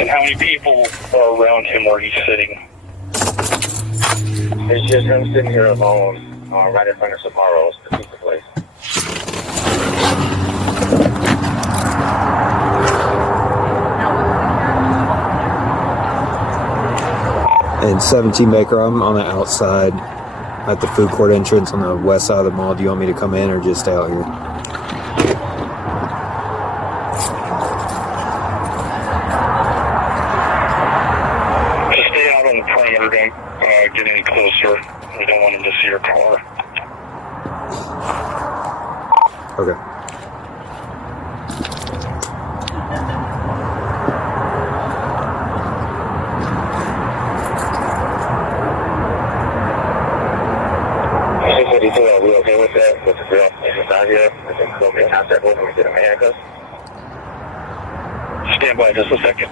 And how many people are around him where he's sitting? It's just him sitting here alone, right in front of Sabaro's, the pizza place. And 17 Maker, I'm on the outside at the food court entrance on the west side of the mall. Do you want me to come in or just stay out here? Just stay out on the perimeter, don't get any closer. We don't want him to see your car. Okay. Are we okay with that? With the girl inside here? I think we'll be in contact with him and get him handcuffs. Stand by just a second.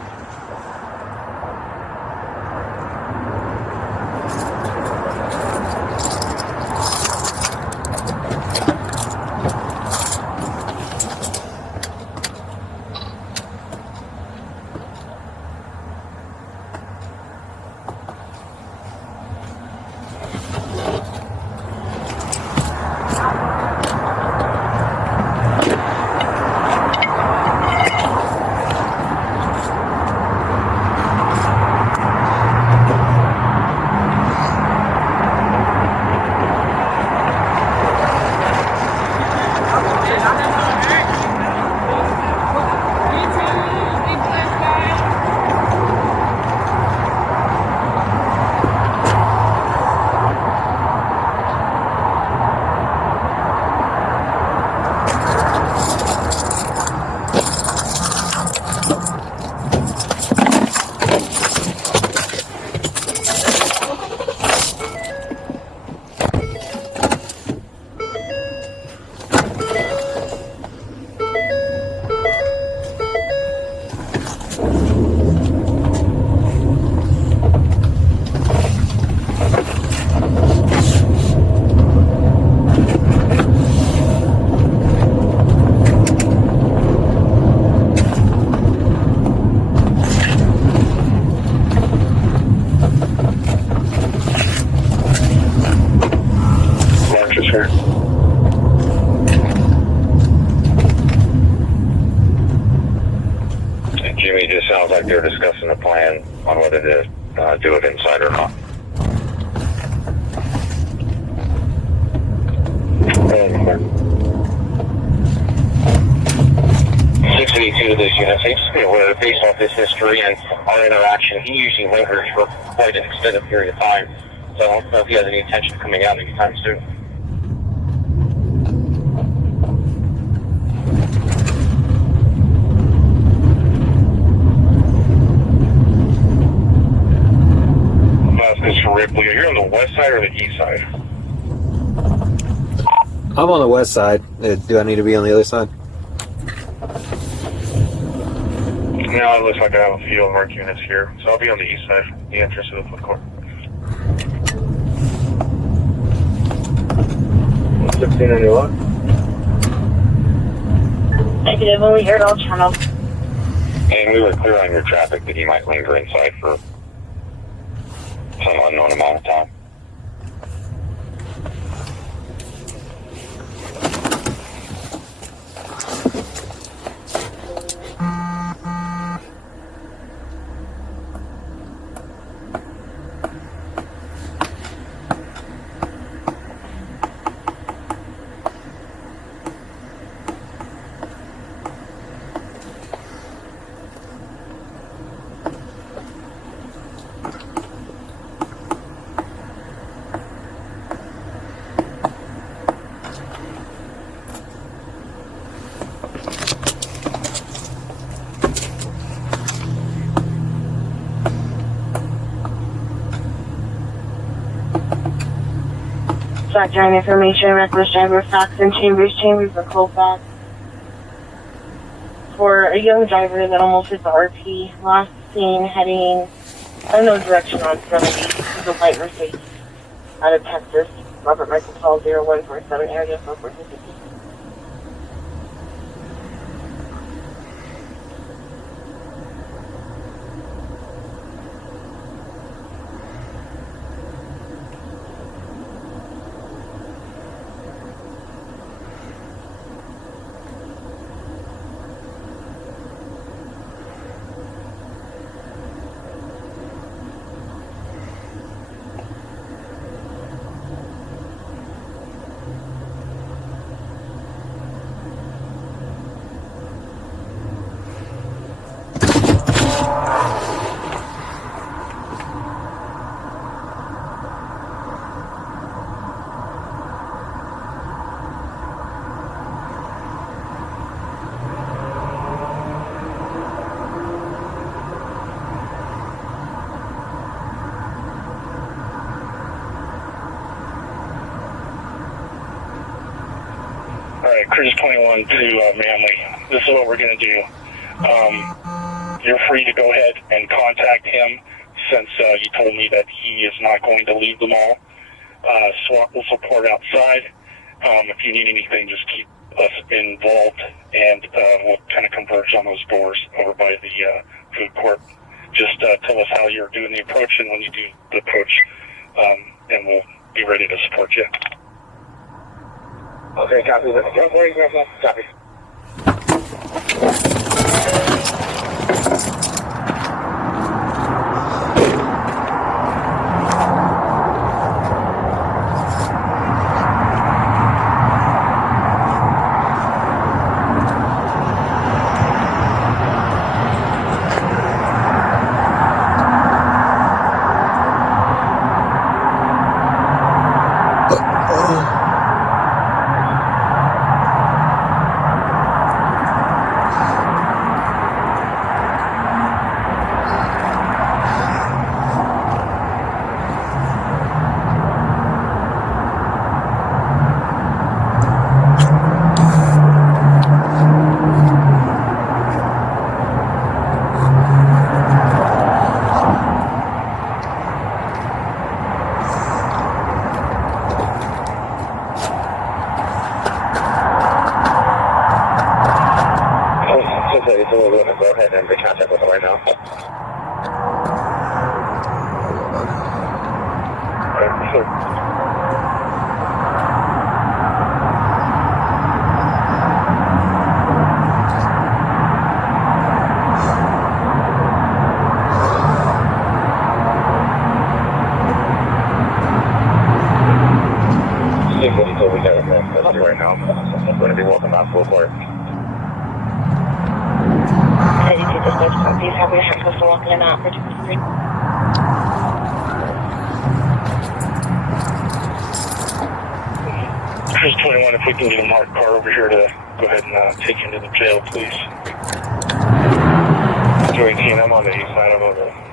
Jimmy, it just sounds like they're discussing a plan on whether to do it inside or not. And 682 to this unit seems to be aware, based off this history and our interaction, he usually lingers for quite an extended period of time. So I don't know if he has any intention of coming out anytime soon. Mr. Ripley, are you on the west side or the east side? I'm on the west side. Do I need to be on the other side? No, it looks like I have a few marked units here, so I'll be on the east side, the entrance to the food court. 16 on your left. Negative, only heard all channels. And we were clear on your traffic that he might linger inside for some unknown amount of time. Background information, reckless driver facts and chambers are called back for a young driver that almost hit the RP. Last seen heading unknown direction on 70. This is a white Mercedes out of Texas. Robert Michael Paul 0147 area 4450. Cruise 21 to Manly. This is what we're going to do. You're free to go ahead and contact him since you told me that he is not going to leave the mall. SWAT will support outside. If you need anything, just keep us involved, and we'll kind of converge on those doors over by the food court. Just tell us how you're doing the approach and when you do the approach, and we'll be ready to support you. Okay, copy. Copy. Go ahead and make contact with them right now. Alright, sure. We got him right now. I'm going to be walking out full court. Please have your handcuffs and walking in out for 2 Street. Cruise 21, if we can get a marked car over here to go ahead and take you to the jail, please. 218, I'm on the east side, I'm on the...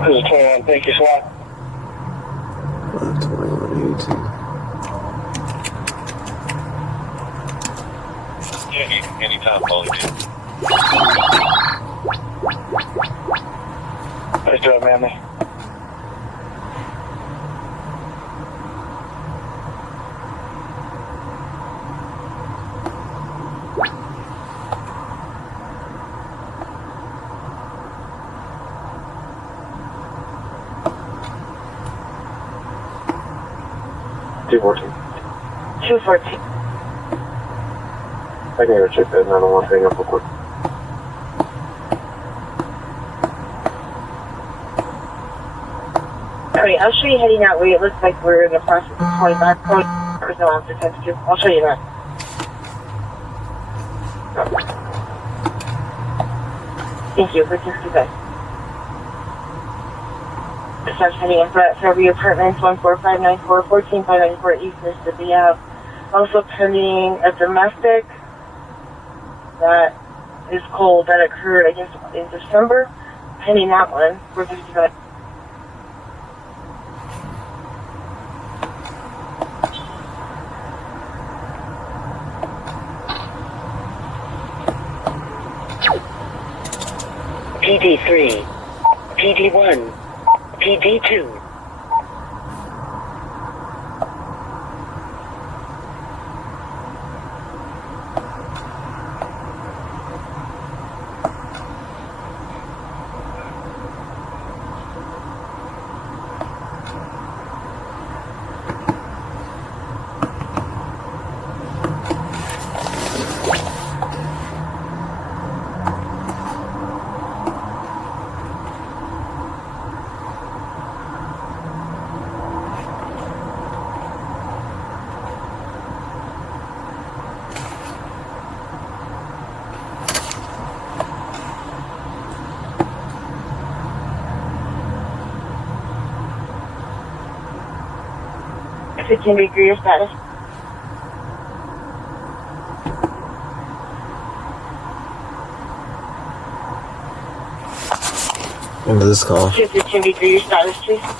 This is 21, thank you, SWAT. 2118. Yeah, anytime, Paul. Nice job, Manly. Two 14. I can go check that 911 thing up real quick. Alright, I'll show you heading out where it looks like we're in the process of calling back. Original After text you. I'll show you that. Thank you. For 65. Starts heading in for Fairview Apartments, 14594, 14594 East Mississippi Ave. Also pending a domestic that is cold that occurred, I guess, in December. Pending that one for 55. PD3, PD1, PD2. 15 degree, your status. Into this call. 15 degree, your status, please.